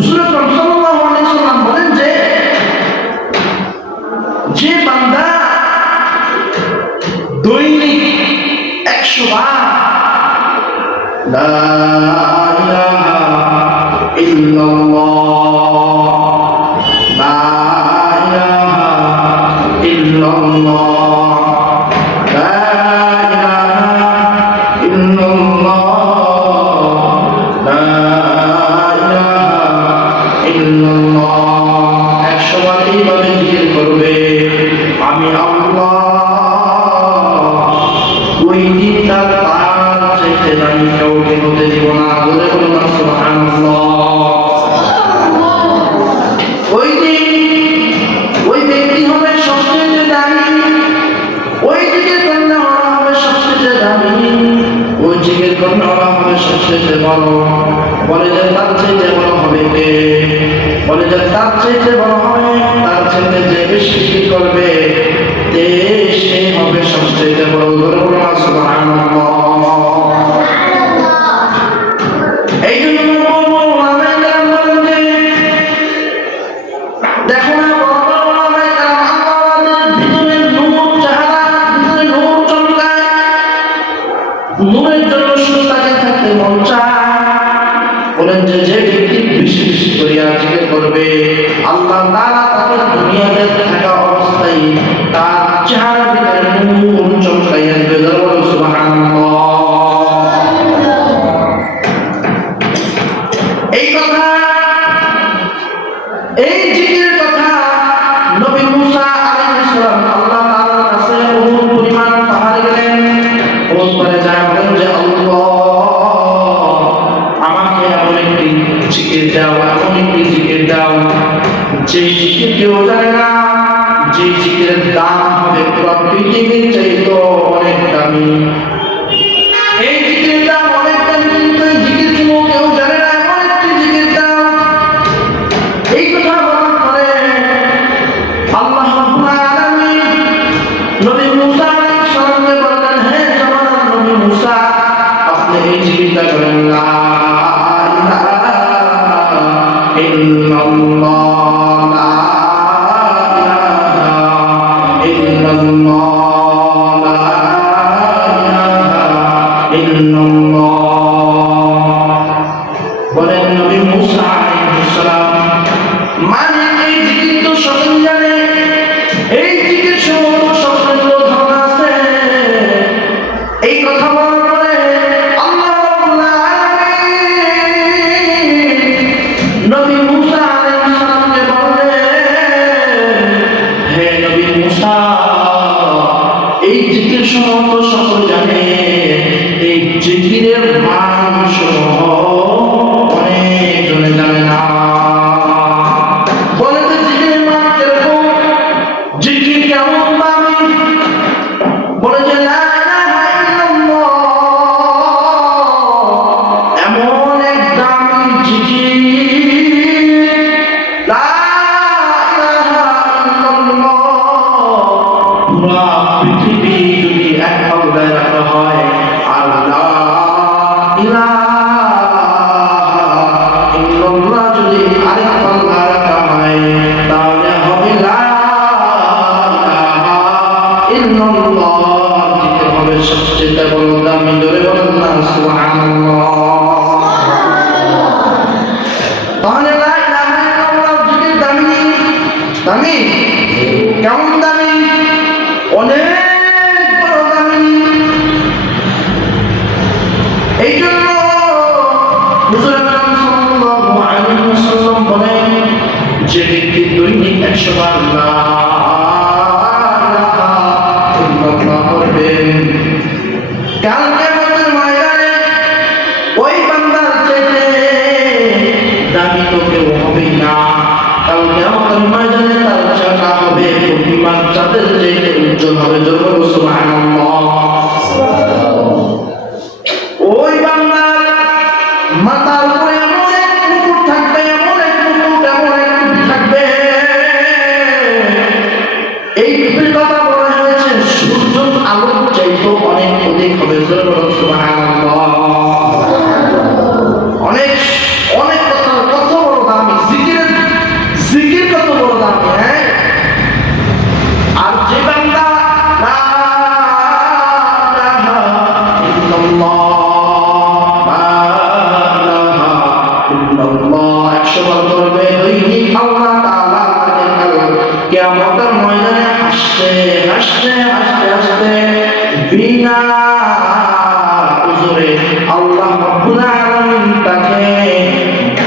রাসূল সাল্লাল্লাহু আলাইহি ওয়াসাল্লাম বলেন যে বান্দা দৈনিক 100 বার লা ইলাহা ইল্লাল্লাহ লা ইলাহা ইল্লাল্লাহ লা ইলাহা ইল্লাল্লাহ লা ইলাহা ইল্লাল্লাহ 100 বার এইভাবে জিকির করবে, আমি আল্লাহ ওই দিন তার চাইতে আমি কাউকে হতে দিব না। বলে বলুন সুবহানাল্লাহ। ওই ব্যক্তি হবে সবচেয়ে দামি, ওই দিকে কন্যা হবে সবচেয়ে দামি, ওই জিকির কন্যা হবে সবচেয়ে বড়। বলে যে তার চাইতে বড় হবে কে? বলে যে তার চাইতে বড় হবে, তার চাইতে যে বেশি জিকির করবে সে হবে সবচেয়ে বড়। বলে বলুন সুবহানাল্লাহ। এই জন্য দেখো না নূরের জন্য শুধু তাকে থাকতে মন চায়। বলেন যে ব্যক্তি বেশি বেশি করিয়া জিকির করবে, আল্লাহ তাআলা তাকে দুনিয়াতে থাকা অবস্থায় তার চেহারার ভিতরে নূর চমকাইয়া দিবে। বলুন সুবহানাল্লাহ। এই জিকিরের কথা নবী মুসা আলাইহিস সালাম আল্লাহ তাআলার কাছে বহু পরিমাণ পাহাড়ে গেলেন। ওই পরে যায় বলেন যে আল্লাহ আমাকে এমন একটি জিকির দাও, এমন একটি জিকির দাও যে জিকির কেউ জানে না, যে জিকিরের দাম হবে পুরো পৃথিবীর চাইতে অনেক দামি। এই জিকিরের দাম অনেক দামি, কিন্তু এই জিকির কেউ জানে না, এমন একটি জিকির দাও। এই কথা বলার পরে আল্লাহ রাব্বুল আলামিন নবী মুসা আলাইহিস সালামকে বললেন, হে জামানার নবী মুসা, আপনি এই জিকিরটা করেন, লা ইলাহা ইল্লাল্লাহ লা ইলাহা ইল্লাল্লাহ লা ইলাহা ইল্লাল্লাহ। বলেন নবী মুসা আলাইহিস সালাম মানে এই জিকির তো সবাই জানে, এই জিকির সম্পর্কে সবার ধারণা আছে। এই কথা বলার পরে আল্লাহ রাব্বুল আলামিন নবী মুসা আলাইহিস সালামকে বললেন, হে নবী মুসা, এই জিকির সম্পর্কে সবাই জানে, এই জিকিরের মান সমূহ অনেক জনে জানে না। জিকির কেমন দামি? বলে যে লা ইলাহা ইল্লাল্লাহ এমন এক দামি জিকির, লা ইলাহা ইল্লাল্লাহ পুরা পৃথিবী যদি এক পাল্লায় রাখা হয়, আর লা ইলাহা ইল্লাল্লাহ যদি আরেক পাল্লায় রাখা হয়, তাহলে হবে লা সবচেয়ে বড় দামি। ধরে বলেন না সুবহানাল্লাহ। তাহলে লা ইলাহা ইল্লাল্লাহ জিকির দামি, দামি কেমন দামি? অনেক বড় দামি। এই জন্য হুজুর আকরাম সাল্লাল্লাহু আলাইহি ওয়াসাল্লাম বলেন, যে ব্যক্তি দৈনিক 100 বার লা কাল কিয়ামতের ময়দানে ওই বান্দার চাইতে দামি তো কেউ হবে না। কাল কিয়ামতের ময়দানে তার চেহারা হবে পূর্ণিমার চাঁদের চাইতে উজ্জ্বল হবে। জোরে সুবহানাল্লাহ। ওই বান্দার মাথার উপরে এমন এক মুকুট থাকবে, এমন এক মুকুট, এমন এক টুপি থাকবে, এই টুপির কথা বলা হয়েছে সূর্যের আলোর চাইতে অনেক অধিক হবে। সুবহানাল্লাহ। অনেক অনেক কথা, কত বড় দামি আল্লাহ 100 বার করবে, দৈনিক আল্লাহ তাআলা তাকে কাল কিয়ামতের ময়দানে হাসতে হাসতে হাসতে হাসতে বিনা উযরে আল্লাহ রাব্বুল আলামিন তাকে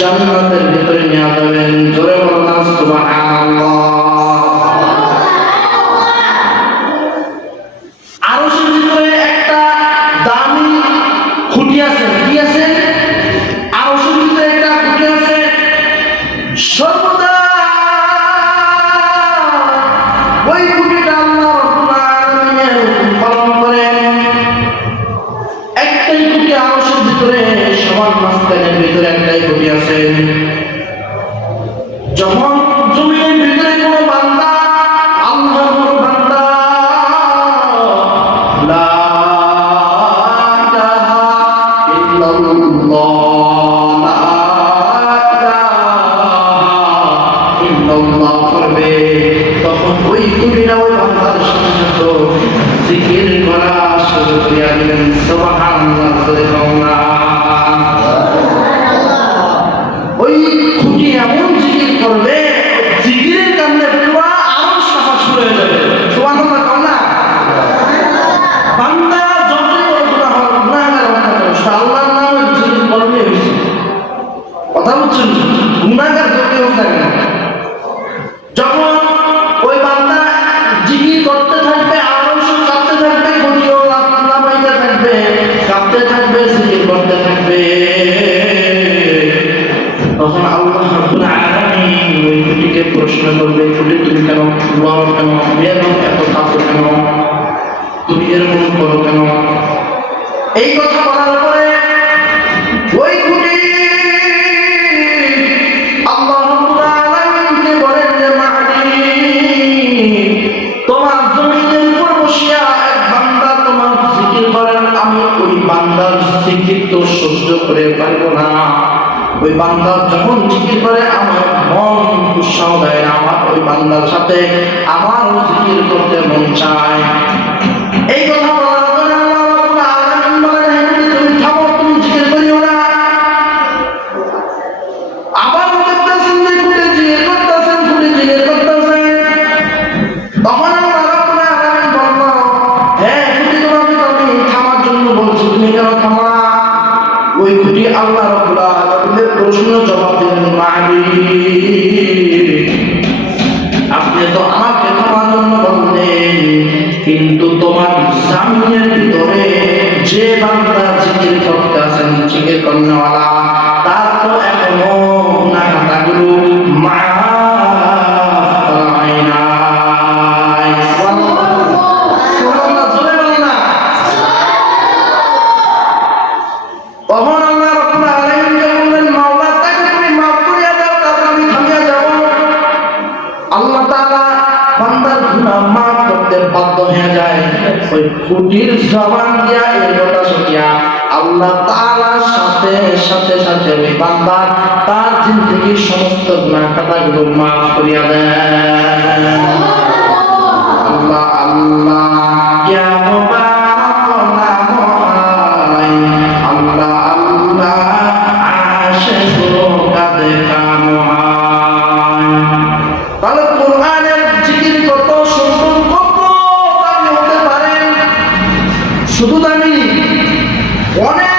জান্নাতের ভিতরে নিয়ে যাবেন। জোরে বলুন সুবহানাল্লাহ। আরশের ভিতরে একটা দামি খুঁটি আছে। কি আছে? আরশের ভিতরে একটা খুঁটি আছে। সর্বদা ওই খুঁটিটা আল্লাহ রাব্বুল আলামিনের হুকুম পালন করেন। একটাই খুঁটি আরশের ভিতরে, সবার মাঝখানের ভিতরে একটাই খুঁটি আছে। যখন জমিনের ভিতরে কোনো বান্দা, আল্লাহর কোনো বান্দা লা ইলাহা ইল্লাল্লাহ, লা ইলাহা ইল্লাল্লাহ করবে, তখন ওই খুঁটিটা ওই বান্দার সাথে সাথে জিকির করা শুরু করিয়া দিলেন। সুবহানাল্লাহ। ওই খুঁটি এমন জিকির করবে, জিকিরের কারণে পুরো আরো সাফা শুরু হয়ে যাবে। সুবহানাল্লাহ কও না? বান্দা যতই বড় গুনাহ হোক, গুনাহগার হোক না কেন, আল্লাহর নামে জিকির করলে হইছে। কথা বুঝছেন? গুনাহগার যতই হোক না কেন, যখন ওই বান্দা জিকির করতে থাকবে, আরশ কাঁপতে থাকবে, খুঁটিও লাফাইতে থাকবে, কাঁপতে থাকবে, জিকির করতে থাকবে, তখন আল্লাহ রাব্বুল আলামিন ওই খুঁটিকে প্রশ্ন করবে, খুঁটি তুমি কেন বড়, কেন মেয়ের এত কাঁপো কেন, তুমি এরকম করো কেন? এই কথা বলার পরে ওই খুঁটি আল্লাহ রাব্বুল আলামিনকে বলেন যে মালিক, তোমার জমিনের উপর বসিয়া এক বান্দা তোমার জিকির করেন, আমি ওই বান্দার জিকির তো সহ্য করে পারবো না। ওই বান্দা যখন জিকির করে আমার মন উৎসাহ দেয়, আমার ওই বান্দার সাথে আমারও জিকির করতে মন চায়। এই কথা বলার পরে আল্লাহ রাব্বুল আলামিন বলেন, তুমি থামো, তুমি জিকির করিও না। আবার বলতেছেন যে খুঁটে জিকির করতেছেন, খুঁটে জিকির করতেছেন। তখন আল্লাহ রাব্বুল আলামিন বলল, হ্যাঁ খুঁটি, তোমাকে তো আমি থামার জন্য বলছি, তুমি কেন থামা? ওই খুঁটি আল্লাহ রাব্বুল আলামিনের প্রশ্ন জবাব দিলেন, মালিক আপনি তো আমাকে থামার জন্য বললেন, কিন্তু তোমার জামিনের ভিতরে যে বান্দা জিকির করতে আছেন, জিকির করনেওয়ালা, তার তো এখনো গুনাহ খাতাগুলো মাফ হয় নাই। সুবহানাল্লাহ, জোরে বলেন না। তখন আল্লাহ রাব্বুল আলামিন বললেন, মাওলা তাকে তুমি মাফ করিয়া দাও, তারপর আমি থামিয়া যাব। আল্লাহ তাআলা বান্দার গুনাহ মাফ করতে বাধ্য হয়ে যায়। ওই খুঁটির জবান দিয়া এই কথা শুনিয়া আল্লাহ তাআলার সাথে সাথে সাথে ওই বান্দা তার জিন্দেগীর সমস্ত গুনাহ খাতাগুলো মাফ করিয়া দেন। আল্লাহ আল্লাহ ইয়া মুবারক নাম হয়, আল্লাহ আল্লাহ আশিকুল কাদে কাম হয়। তাহলে কোরআনের জিকির কত সুন্দর, কত দামি হতে পারে। শুধু দামি, অনেক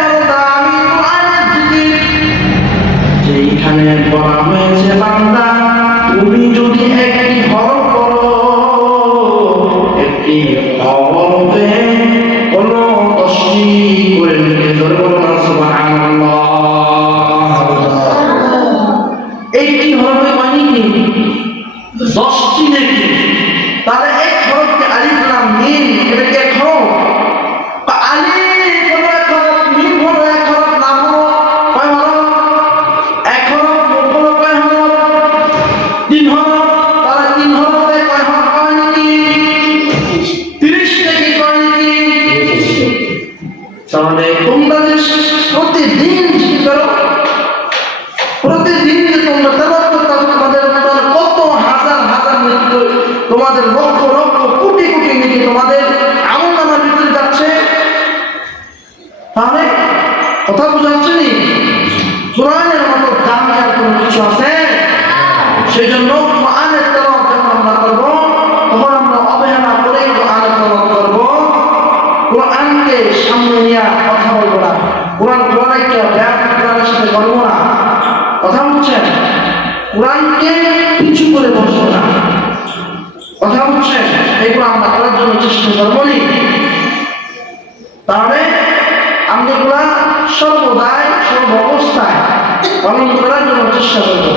বড় দামি কোরআনের জিকির, যেখানে বলা হয়েছে বান্দা তুমি যদি একটি হরফ করো, একটি হরফে কোনো 10টি করে নিতে, ধরে বলো না সুবহানাল্লাহ। এইটি হরফে মানে কি 10টি নাকি? তাহলে এক হরফকে আলিফ লাম মিম, এটা কি এক হরফ? আলিফ হলো এক হরফ, মিম হলো এক হরফ, লাম হলো কয় হরফ? এক হরফ, মুখ হলো কয় হরফ? 3 হরফ। তাহলে 3 হরফে কয় হরফ হয় নাকি? 30 নাকি কয় নাকি? তাহলে তোমরা যে প্রতিদিন জিকির করো, প্রতিদিন যে তোমরা তেলাওয়াত করতে, তোমাদের কত হাজার হাজার নেকি, তোমাদের লক্ষ লক্ষ কোটি কোটি নেকি তোমাদের আমলনামার ভিতরে যাচ্ছে। তাহলে কথা বুঝা যাচ্ছে নি? কোরআনের মতো দামি আর কোনো কিছু আছে? সেই জন্য কোরআনের তেলাওয়াত যখন আমরা করব তখন আমরা অবহেলা করে কোরআনের তেলাওয়াত করব। কোরআনকে সামনে নিয়ে কথা বলবো না। কোরআন একটা ব্যাগ কোরআনের সাথে বলবো না। কথা হচ্ছে কোরআনকে পিছু করে বসবো না। কথা হচ্ছে এগুলো আমরা করার জন্য চেষ্টা করবো নি। তাহলে আমরা এগুলা সর্বদাই সর্ব অবস্থায় পালন করার জন্য চেষ্টা করবো।